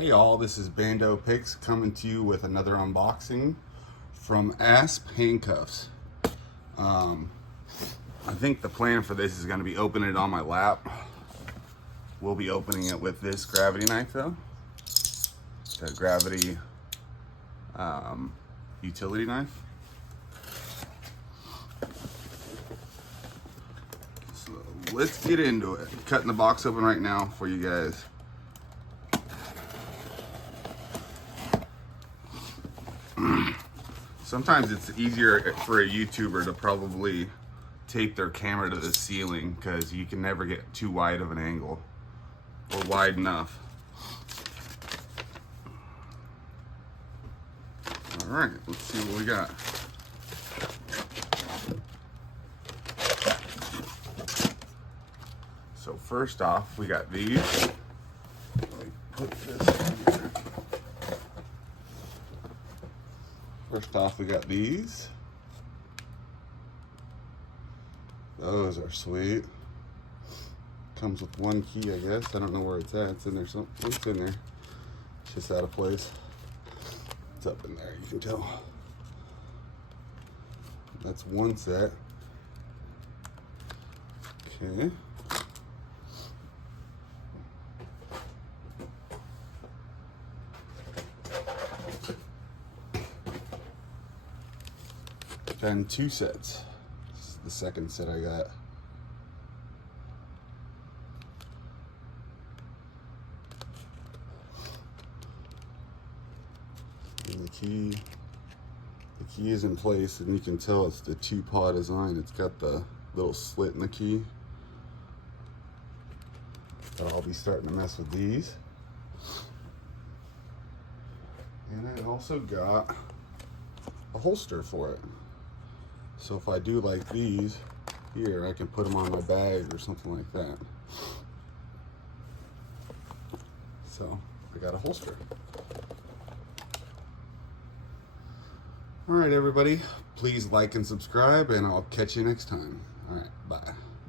Hey all, this is Bando Picks coming to you with another unboxing from ASP Handcuffs. I think the plan for this is going to be opening it on my lap. We'll be opening it with this gravity knife though. The gravity utility knife. So let's get into it. Cutting the box open right now for you guys. Sometimes it's easier for a YouTuber to probably tape their camera to the ceiling because you can never get too wide of an angle or wide enough. All right, let's see what we got. So first off, we got these. Let me put this in here. First off, we got these. Those are sweet. Comes with one key, I guess. I don't know where it's at. It's in there. It's in there. It's just out of place. It's up in there, you can tell. That's one set. Okay. Then two sets. This is the second set I got. And the key is in place, and you can tell it's the two-paw design. It's got the little slit in the key. But I'll be starting to mess with these. And I also got a holster for it. So if I do like these here, I can put them on my bag or something like that. So I got a holster. All right, everybody, please like and subscribe, and I'll catch you next time. All right, bye.